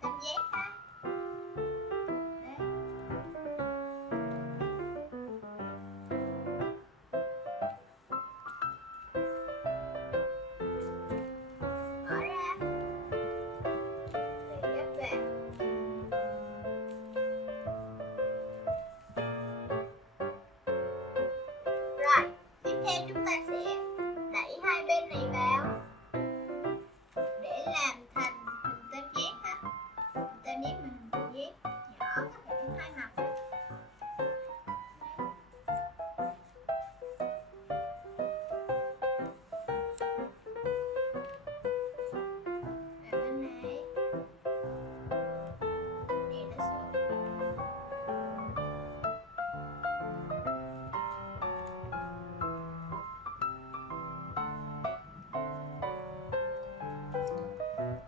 tam giác ha. Đấy. Mở ra rồi gấp vào. Rồi, tiếp theo chúng ta sẽ đẩy hai bên này vào để làm thành hình tam giác ha. Hình tam giác là hình tam giác nhỏ, có thể hai mặt. Và bên này để nó xuống.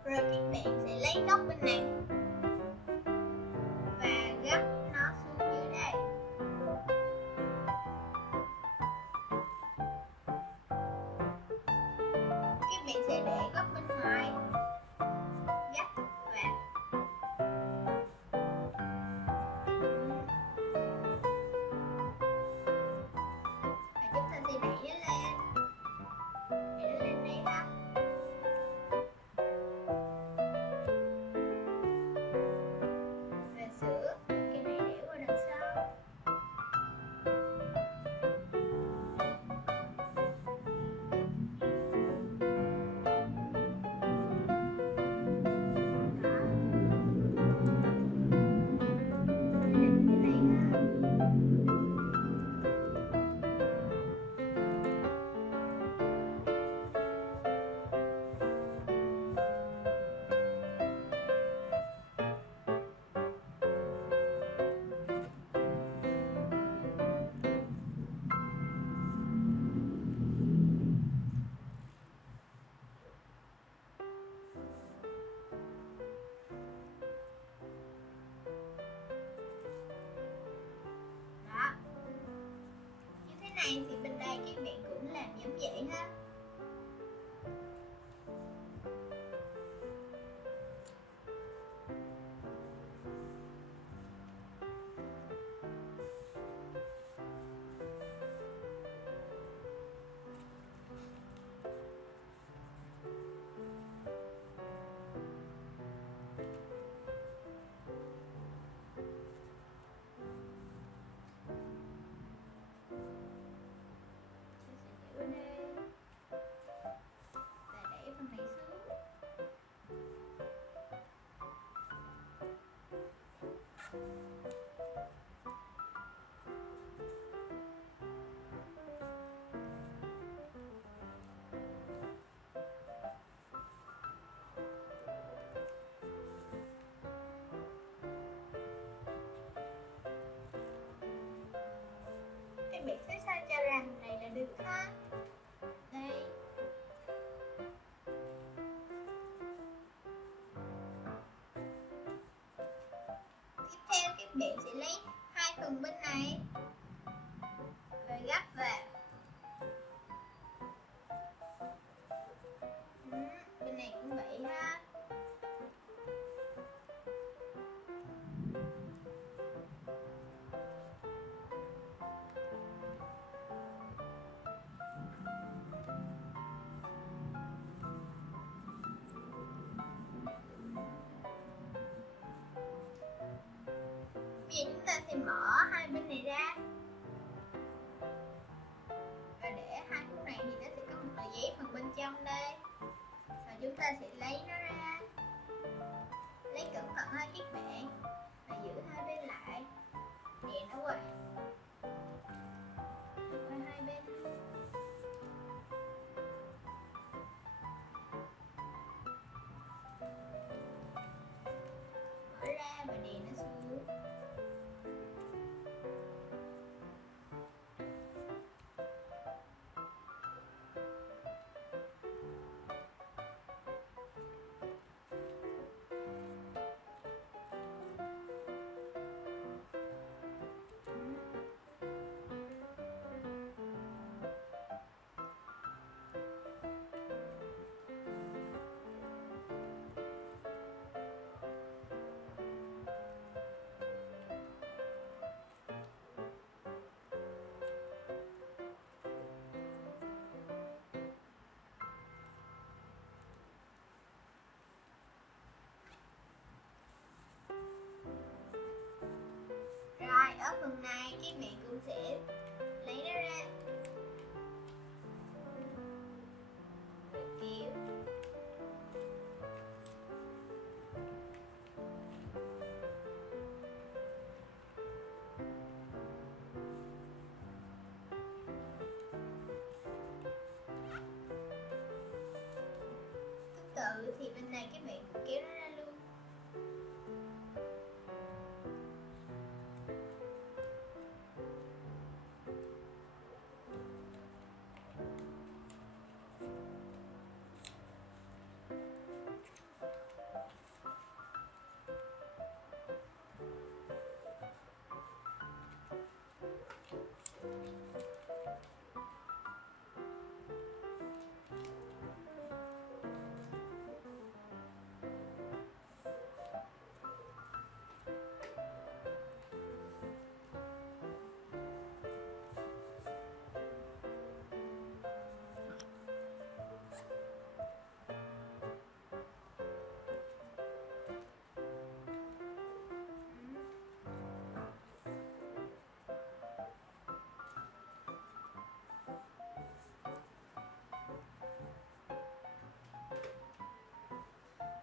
Rồi các bạn sẽ lấy góc bên này và gấp nó xuống dưới đây. Các bạn sẽ để góc bên ngoài gấp vào. Và chúng ta sẽ đẩy nó lên. Đẩy nó lên đây ha. Và sửa cái này để qua đằng sau. Đó. Như thế này thì bên đây các bạn cũng làm giống vậy ha. Bên đây và để phần này xuống. Các bạn sẽ sao cho rành này là được ha. Đây. Tiếp theo các bạn sẽ lấy hai phần bên này rồi gấp vào. Bên này cũng vậy ha. Bây giờ chúng ta sẽ mở hai bên này ra. Và để hai khúc này thì nó sẽ có một tờ giấy phần bên trong đây. Và chúng ta sẽ lấy nó ra. Lấy cẩn thận ha các bạn. Và giữ hai bên lại. Đè nó qua. Qua hai bên. Mở ra và đè nó xuống. mở phần này, các bạn cũng sẽ lấy nó ra kiểu tự thì bên này các bạn cũng kéo nó ra luôn.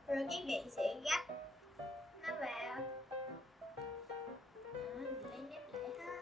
Rồi các bạn sẽ gấp nó vào. Mình lấy nếp lại ha.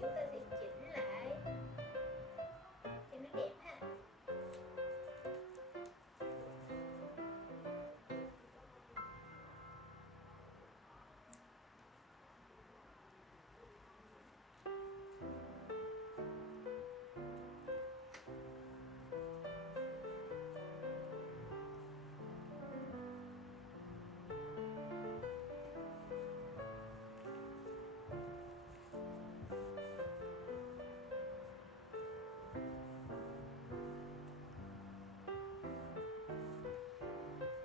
Chúng ta sẽ chỉnh lại cho nó đẹp ha.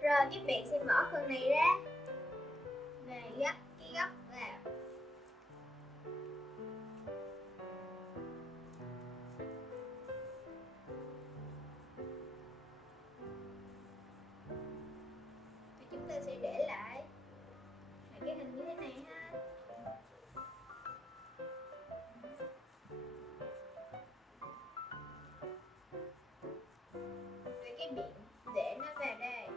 Rồi các bạn sẽ mở phần này ra và gấp cái góc vào. Và chúng ta sẽ để lại cái hình như thế này ha. Rồi cái biển để nó vào đây.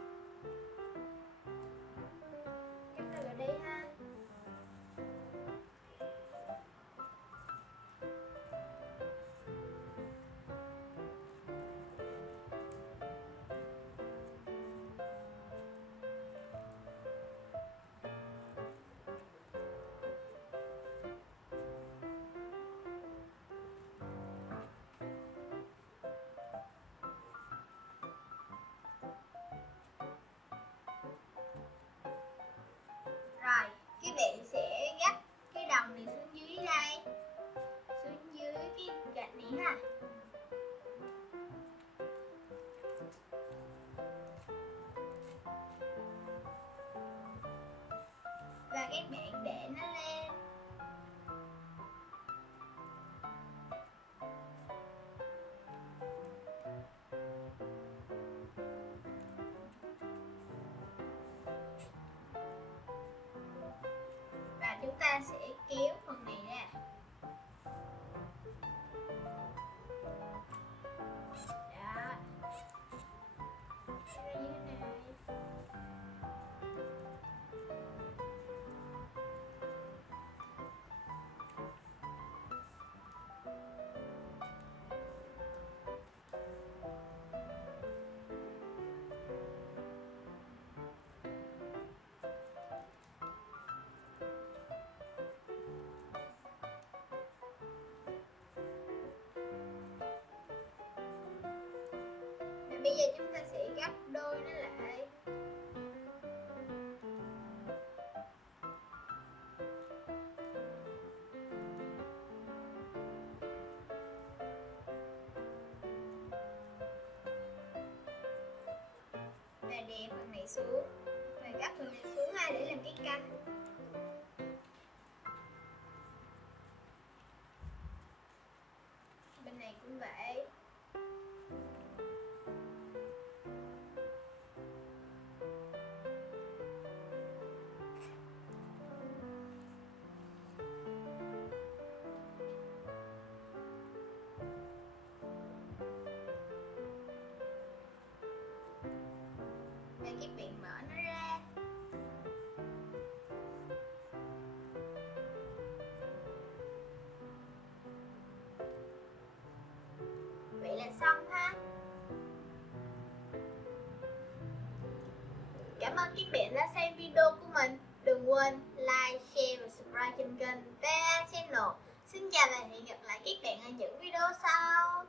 Cắt nó vào đây ha. Rồi, các bạn sẽ gấp cái đồng này xuống dưới đây, xuống dưới cái gạch này ha. Và các bạn để nó lên. Và chúng ta sẽ kéo phần này ra. xuống, rồi gấp phần này xuống để làm cái cánh. Bên này cũng vậy. Để cái miệng mở nó ra. Vậy là xong ha. Cảm ơn các bạn đã xem video của mình. Đừng quên like, share và subscribe trên kênh TA Channel. Xin chào và hẹn gặp lại các bạn ở những video sau.